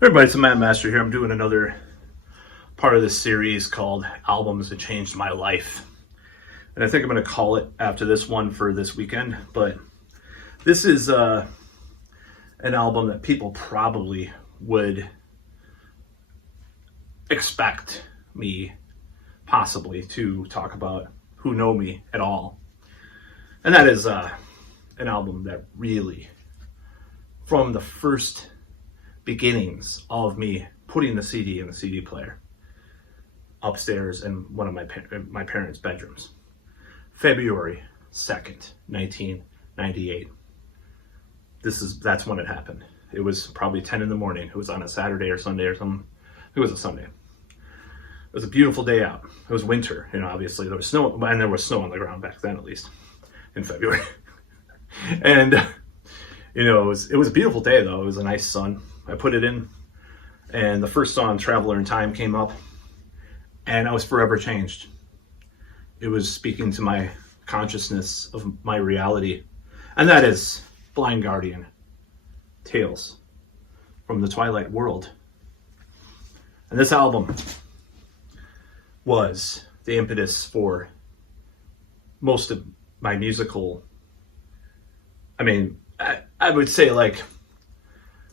Everybody, it's Matt Master here. I'm doing another part of this series called Albums That Changed My Life. And I think I'm going to call it after this one for this weekend. But this is an album that people probably would expect me possibly to talk about who know me at all. And that is an album that really, from the first beginnings of me putting the CD in the CD player upstairs in one of my parents' bedrooms. February 2nd, 1998. That's when it happened. It was probably 10 in the morning. It was on a Saturday or Sunday or something. It was a Sunday. It was a beautiful day out. It was winter, obviously there was snow, and there was snow on the ground back then, at least in February. And it was a beautiful day though. It was a nice sun. I put it in, and the first song, Traveler in Time, came up, and I was forever changed. It was speaking to my consciousness of my reality, and that is Blind Guardian, Tales from the Twilight World. And this album was the impetus for most of my musical, I would say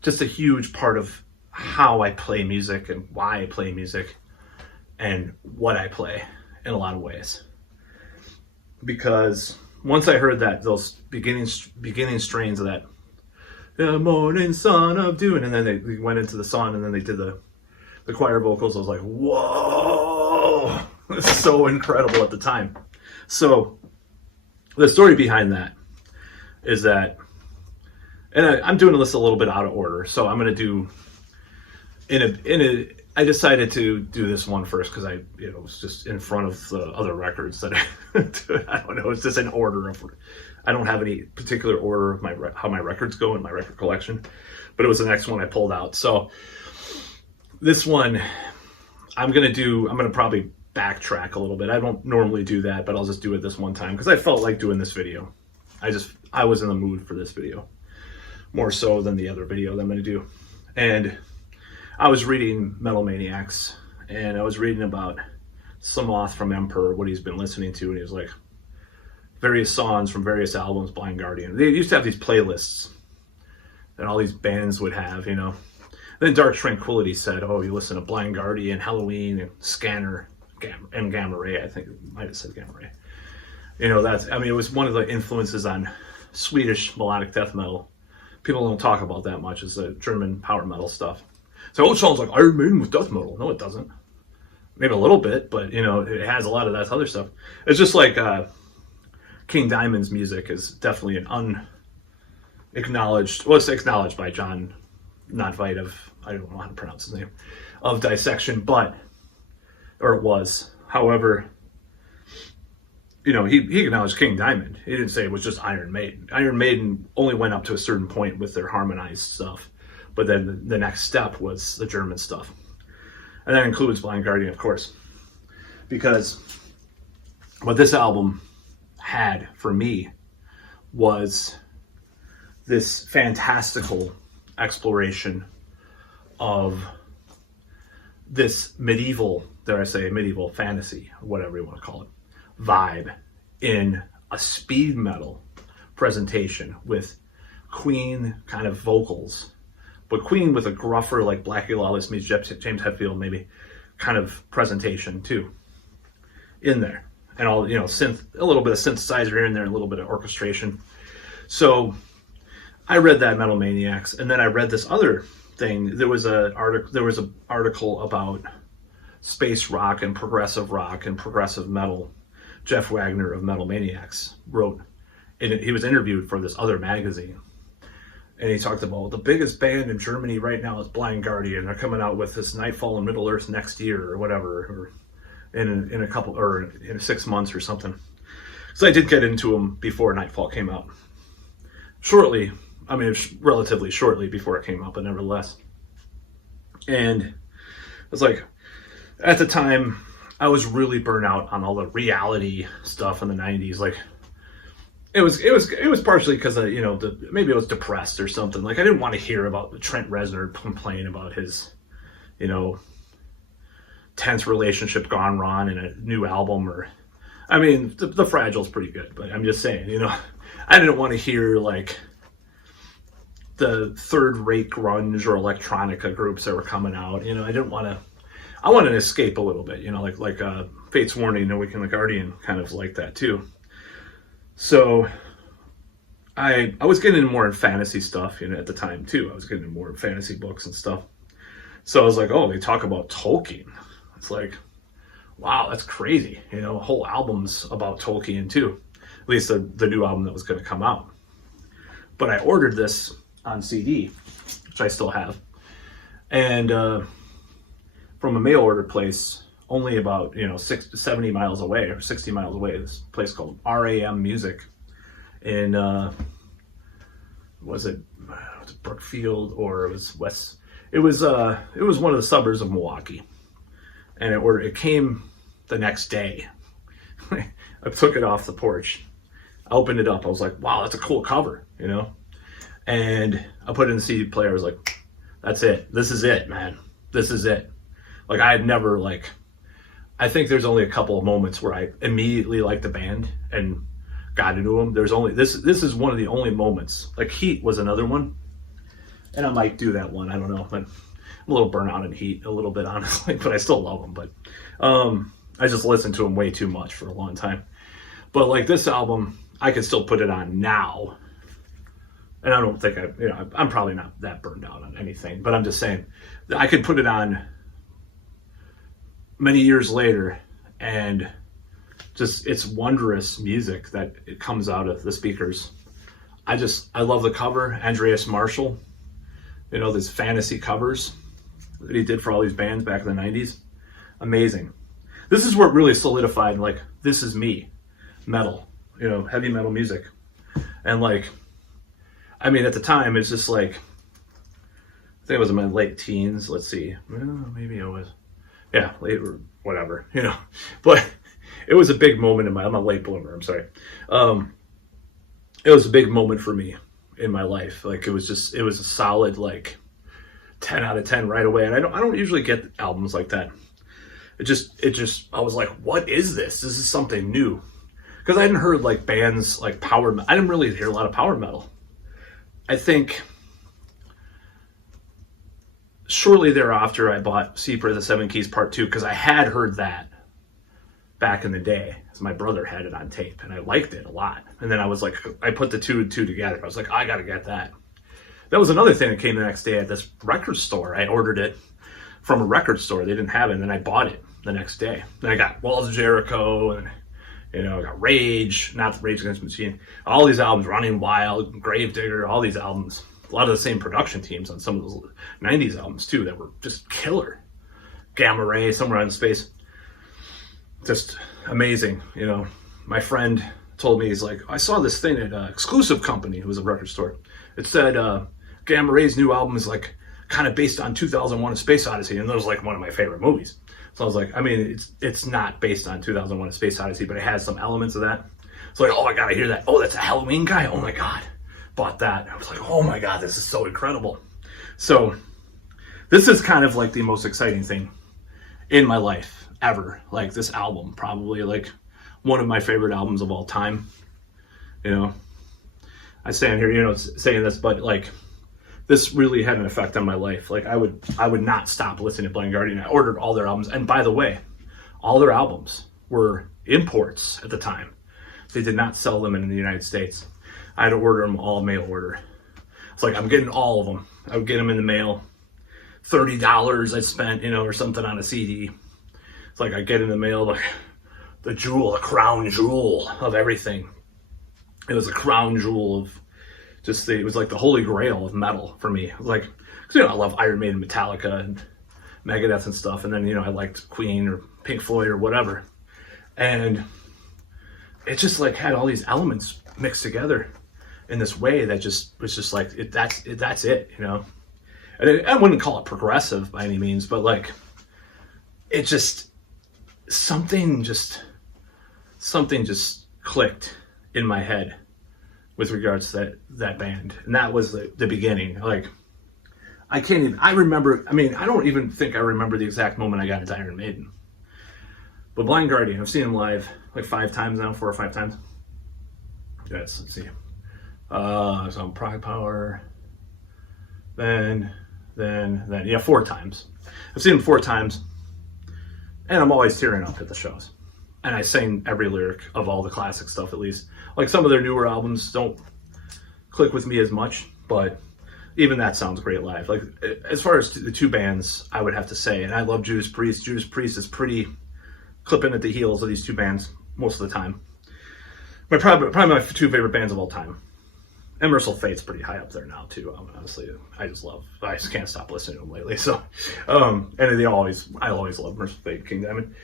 just a huge part of how I play music and why I play music and what I play in a lot of ways. Because once I heard those beginning strains of that, the morning sun of dew, and then they went into the song, and then they did the choir vocals, I was like, whoa, it's so incredible at the time. So the story behind that is that, and I'm doing this a little bit out of order, so I'm going to do I decided to do this one first because I was just in front of the other records that I don't know, it's just in order of, I don't have any particular order of how my records go in my record collection, but it was the next one I pulled out. So this one I'm going to probably backtrack a little bit. I don't normally do that, but I'll just do it this one time because I felt like doing this video. I was in the mood for this video more so than the other video that I'm going to do. And I was reading Metal Maniacs, and I was reading about Samoth from Emperor, what he's been listening to, and he was like, various songs from various albums, Blind Guardian. They used to have these playlists that all these bands would have, Then Dark Tranquillity said, oh, you listen to Blind Guardian, Halloween, and Scanner, and Gamma Ray. I think it might have said Gamma Ray. It was one of the influences on Swedish melodic death metal. People don't talk about that much, is the German power metal stuff. So it sounds like Iron Maiden with death metal. No, it doesn't. Maybe a little bit, but it has a lot of that other stuff. It's just like King Diamond's music is definitely an unacknowledged, well, it's acknowledged by John Notvite of, I don't know how to pronounce his name, of Dissection, or it was. However, he acknowledged King Diamond. He didn't say it was just Iron Maiden. Iron Maiden only went up to a certain point with their harmonized stuff, but then the next step was the German stuff. And that includes Blind Guardian, of course. Because what this album had for me was this fantastical exploration of this medieval fantasy, or whatever you want to call it, vibe in a speed metal presentation with Queen kind of vocals, but Queen with a gruffer, like Blackie Lawless meets James Hetfield maybe, kind of presentation too in there, and all synth, a little bit of synthesizer here and there, a little bit of orchestration. So I read that Metal Maniacs, and then I read this other thing. There was an article about space rock and progressive metal. Jeff Wagner of Metal Maniacs wrote, and he was interviewed for this other magazine, and he talked about the biggest band in Germany right now is Blind Guardian. They're coming out with this Nightfall in Middle Earth next year or whatever, or in a couple, or in 6 months or something. So I did get into them before Nightfall came out. Relatively shortly before it came out, but nevertheless. And it was like, at the time, I was really burnt out on all the reality stuff in the 90s. it was partially because maybe I was depressed or something. Like I didn't want to hear about Trent Reznor complain about his, you know, tense relationship gone wrong in a new album. Or, I mean, the Fragile's pretty good, but I'm just saying, I didn't want to hear like the third-rate grunge or electronica groups that were coming out. I didn't want to. I wanted to escape a little bit, like Fate's Warning, Awaken the Guardian, kind of like that too. So I was getting more in fantasy stuff, at the time too. I was getting more fantasy books and stuff. So I was like, oh, they talk about Tolkien. It's like, wow, that's crazy. Whole albums about Tolkien too. At least the new album that was going to come out. But I ordered this on CD, which I still have. And from a mail order place only about 70 miles away or 60 miles away, this place called RAM Music in was it Brookfield, or it was West, it was one of the suburbs of Milwaukee. And it came the next day. I took it off the porch, I opened it up, I was like, wow, that's a cool cover, and I put it in the CD player. I was like, that's it, this is it, man, this is it. Like I had never I think there's only a couple of moments where I immediately liked the band and got into them. There's only this is one of the only moments. Like Heat was another one, and I might do that one. I don't know, but I'm a little burnt out in Heat a little bit, honestly, but I still love them. But I just listened to them way too much for a long time. But like this album, I could still put it on now, and I don't think I'm probably not that burned out on anything. But I'm just saying that I could put it on many years later, and just it's wondrous music that it comes out of the speakers. I love the cover, Andreas Marshall, these fantasy covers that he did for all these bands back in the 90s. Amazing. This is where it really solidified, like, this is me, metal, heavy metal music. And I mean, at the time, it's just like, I think it was in my late teens, let's see, maybe I was, yeah, late or whatever, but it was a big moment I'm a late bloomer, I'm sorry. It was a big moment for me in my life. Like it was a solid 10 out of 10 right away. And I don't usually get albums like that. I was like, what is this? This is something new. Because I hadn't heard bands like power metal. I didn't really hear a lot of power metal. I think shortly thereafter, I bought Secret of the Seven Keys Part 2 because I had heard that back in the day. So my brother had it on tape, and I liked it a lot. And then I was like, I put the two and two together. I was like, I got to get that. That was another thing that came the next day at this record store. I ordered it from a record store. They didn't have it, and then I bought it the next day. Then I got Walls of Jericho, and I got Rage, not Rage Against the Machine, all these albums, Running Wild, Gravedigger, all these albums. A lot of the same production teams on some of those 90s albums too that were just killer. Gamma Ray, Somewhere in Space. Just amazing, My friend told me, he's like, I saw this thing at Exclusive Company, who was a record store. It said Gamma Ray's new album is kind of based on 2001: A Space Odyssey, and that was one of my favorite movies. So I was like, I mean, it's not based on 2001: A Space Odyssey, but it has some elements of that. It's like, oh, I gotta hear that. Oh, that's a Halloween guy. Oh my god. Bought that. I was like, oh my god, this is so incredible. So this is kind of the most exciting thing in my life ever. This album, probably one of my favorite albums of all time. I stand here, saying this, but this really had an effect on my life. I would not stop listening to Blind Guardian. I ordered all their albums, and by the way, all their albums were imports at the time. They did not sell them in the United States. I had to order them all mail order. It's I'm getting all of them. I would get them in the mail. $30 I spent, or something on a CD. It's I get in the mail the crown jewel of everything. It was a crown jewel of it was the holy grail of metal for me. It was because I love Iron Maiden, Metallica, and Megadeth and stuff. And then, I liked Queen or Pink Floyd or whatever. And it just had all these elements mixed together in this way that was just that's it, And I wouldn't call it progressive by any means, but it just something just clicked in my head with regards to that band, and that was the beginning. Like, I can't even. I remember. I mean, I don't even think I remember the exact moment I got into Iron Maiden. But Blind Guardian, I've seen him live like 5 times now, 4 or 5 times. Yes, let's see. So on Prague Power. Then, yeah, 4 times. I've seen him 4 times, and I'm always tearing up at the shows. And I sing every lyric of all the classic stuff, at least. Like, some of their newer albums don't click with me as much, but even that sounds great live. Like, as far as the 2 bands, I would have to say, and I love Judas Priest. Judas Priest is pretty clipping at the heels of these 2 bands most of the time. Probably my 2 favorite bands of all time. And Merciful Fate's pretty high up there now too. Honestly, I just can't stop listening to them lately. So, and I always love Merciful Fate, King Diamond.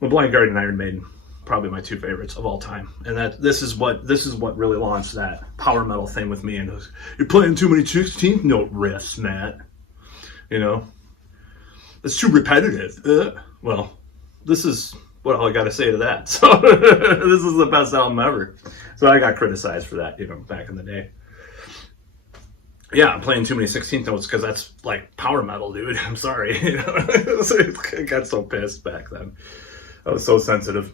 Well, Blind Guardian and Iron Maiden, probably my 2 favorites of all time. And this is what really launched that power metal thing with me. And it was, you're playing too many 16th note riffs, Matt. You know, it's too repetitive. Well, this is what all I got to say to that. So this is the best album ever. So I got criticized for that, back in the day. Yeah, I'm playing too many 16th notes because that's like power metal, dude. I'm sorry. I got so pissed back then. I was so sensitive.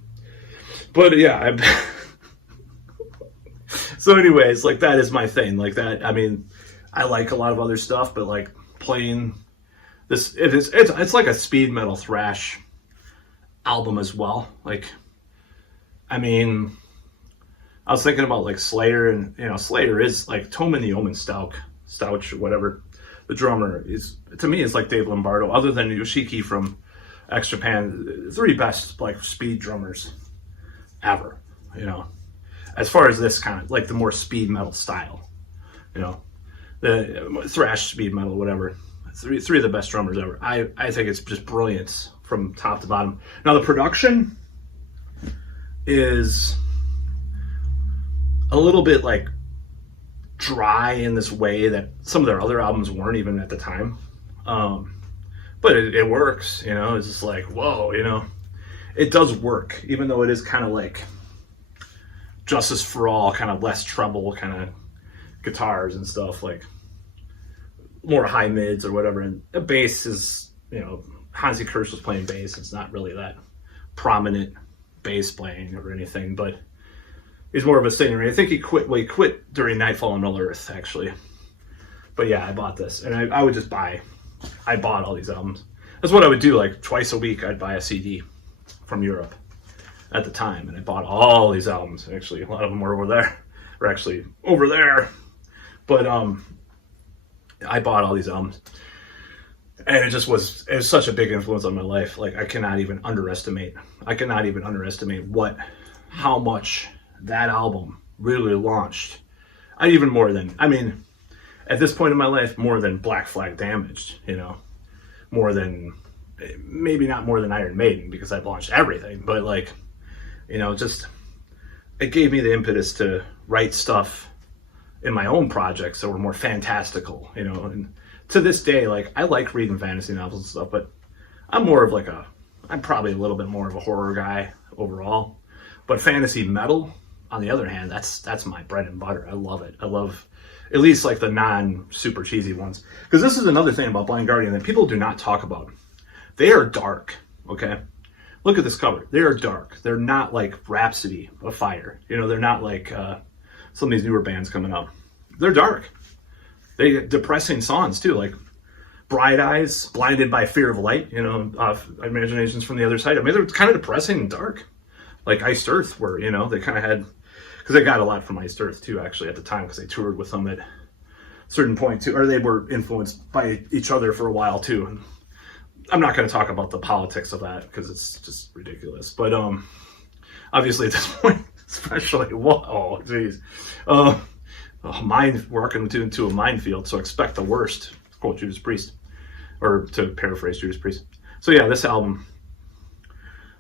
But yeah, so anyways, like, that is my thing. Like, that, I mean, I like a lot of other stuff, but like playing this, it's like a speed metal thrash album as well. Like, I mean, I was thinking about like Slayer, and Slayer is like Toman the Omen Stouch or whatever. The drummer is, to me, is like Dave Lombardo, other than Yoshiki from X Japan. 3 best like speed drummers ever. As far as this kind of like the more speed metal style, the thrash speed metal, whatever. 3 of the best drummers ever. I think it's just brilliant from top to bottom. Now, the production is a little bit like dry in this way that some of their other albums weren't even at the time. But it works, it's just like, whoa, it does work, even though it is kind of like Justice for All, kind of less treble kind of guitars and stuff, like more high mids or whatever. And the bass is, Hansi Kirsch was playing bass. It's not really that prominent bass playing or anything, but he's more of a singer. I think he quit during Nightfall on Middle Earth, actually. But yeah, I bought this, and I would just I bought all these albums. That's what I would do, like twice a week. I'd buy a CD from Europe at the time, and I bought all these albums. Actually, a lot of them were over there. But I bought all these albums. And it was such a big influence on my life. Like, I cannot even underestimate how much that album really launched. At this point in my life, more than Black Flag Damaged, maybe not more than Iron Maiden, because I've launched everything, but like, just, it gave me the impetus to write stuff in my own projects that were more fantastical, and to this day, like, I like reading fantasy novels and stuff, but I'm probably a little bit more of a horror guy overall. But fantasy metal, on the other hand, that's my bread and butter. I love it. I love at least like the non-super cheesy ones. Because this is another thing about Blind Guardian that people do not talk about. They are dark, okay? Look at this cover. They are dark. They're not like Rhapsody of Fire. They're not like some of these newer bands coming up. They're dark. They get depressing songs too, like Bright Eyes, Blinded by Fear of Light, Imaginations from the Other Side. I mean, they're kind of depressing and dark. Like Iced Earth were, they kind of had, because they got a lot from Iced Earth too, actually, at the time, because they toured with them at a certain point too, or they were influenced by each other for a while too. And I'm not going to talk about the politics of that, because it's just ridiculous. But obviously at this point, especially, whoa, geez. Working into a minefield, so expect the worst, to quote Judas Priest, or to paraphrase Judas Priest. So yeah, this album,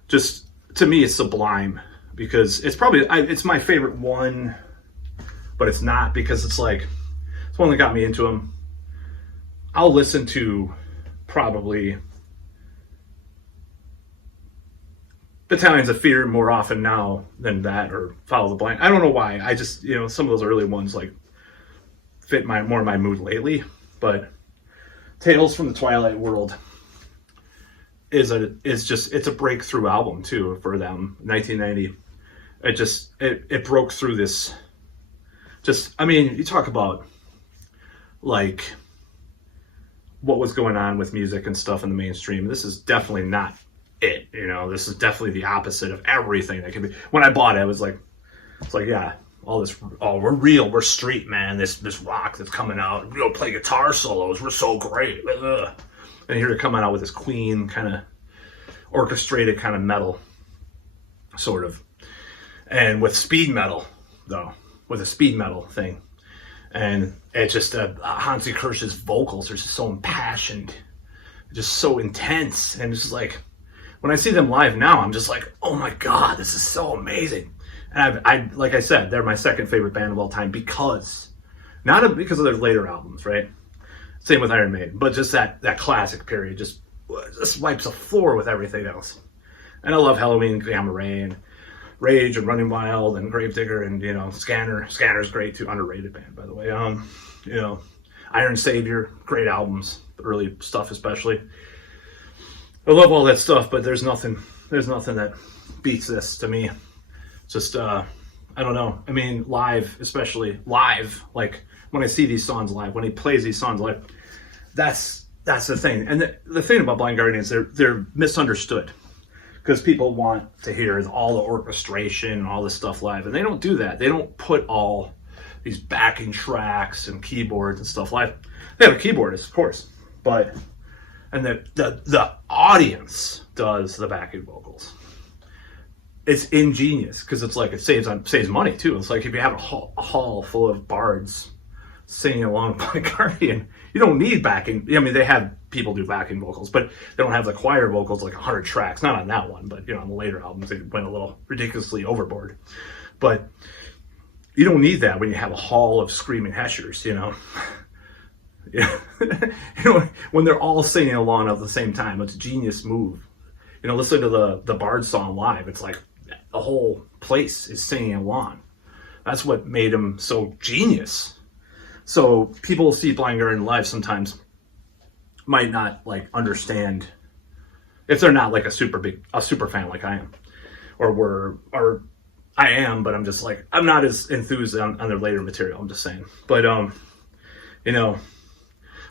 just, to me, it's sublime, because it's my favorite one, but it's not, because it's one that got me into him. I'll listen to probably Battalions of Fear more often now than that, or Follow the Blind. I don't know why. I just, some of those early ones like fit more my mood lately. But Tales from the Twilight World it's a breakthrough album too for them. 1990. It broke through this. You talk about like what was going on with music and stuff in the mainstream. This is definitely not it. This is definitely the opposite of everything that could be. When I bought it, it's like, yeah, all this, we're real, we're street, man. This rock that's coming out, we don't play guitar solos, we're so great. Ugh. And here they're coming out with this clean kind of orchestrated kind of metal, sort of, and with speed metal though, with a speed metal thing. And it just Hansi Kirsch's vocals are just so impassioned, just so intense, and it's just like, when I see them live now, I'm just like, oh my god, this is so amazing. And I like I said, they're my second favorite band of all time because of their later albums, right? Same with Iron Maiden, but just that classic period just wipes the floor with everything else. And I love Halloween, Gamma Ray, and Rage, and Running Wild, and Gravedigger, and Scanner. Scanner's great too, underrated band by the way. Iron Savior, great albums, the early stuff especially. I love all that stuff, but there's nothing that beats this to me. Just I don't know. Live, especially live, like when I see these songs live, when he plays these songs live, that's the thing. And the thing about Blind Guardian is they're misunderstood because people want to hear all the orchestration and all this stuff live, and they don't do that. They don't put all these backing tracks and keyboards and stuff live. They have a keyboardist, of course, but the audience does the backing vocals. It's ingenious because it's like it saves money too. It's like if you have a hall full of bards singing along with Blind Guardian, you don't need backing. They have people do backing vocals, but they don't have the choir vocals like 100 tracks. Not on that one, but on the later albums they went a little ridiculously overboard. But you don't need that when you have a hall of screaming heshers. When they're all singing along at the same time, it's a genius move. Listen to the Bard song live. It's like the whole place is singing along. That's what made him so genius. So people see Blind Guardian live sometimes might not like understand if they're not like a super fan like I am, or I am, but I'm just like, I'm not as enthused on their later material. I'm just saying. But when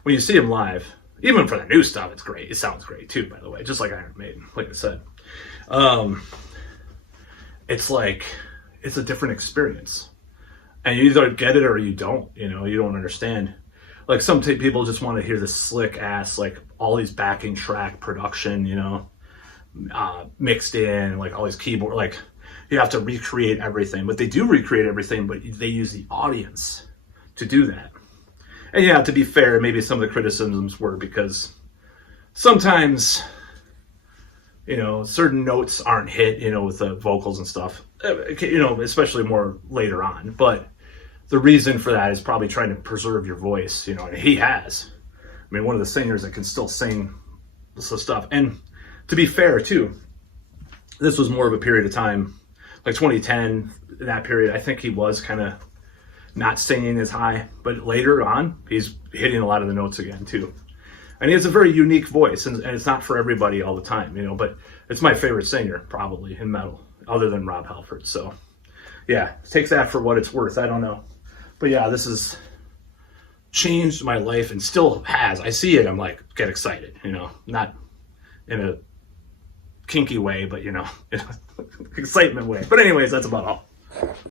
you see them live, even for the new stuff, it's great. It sounds great too, by the way, just like Iron Maiden, like I said. It's a different experience. And you either get it or you don't, you don't understand. Like some people just want to hear the slick ass, like all these backing track production, mixed in, like all these keyboard, like you have to recreate everything. But they do recreate everything, but they use the audience to do that. And yeah, to be fair, maybe some of the criticisms were because sometimes, certain notes aren't hit, with the vocals and stuff, especially more later on. But the reason for that is probably trying to preserve your voice, and he has. One of the singers that can still sing this stuff. And to be fair, too, this was more of a period of time, like 2010, that period, I think he was kind of not singing as high, but later on, he's hitting a lot of the notes again, too. And he has a very unique voice, and it's not for everybody all the time, but it's my favorite singer, probably, in metal, other than Rob Halford. So, yeah, take that for what it's worth. I don't know. But yeah, this has changed my life and still has. I see it, I'm like, get excited, not in a kinky way, but, in an excitement way. But anyways, that's about all.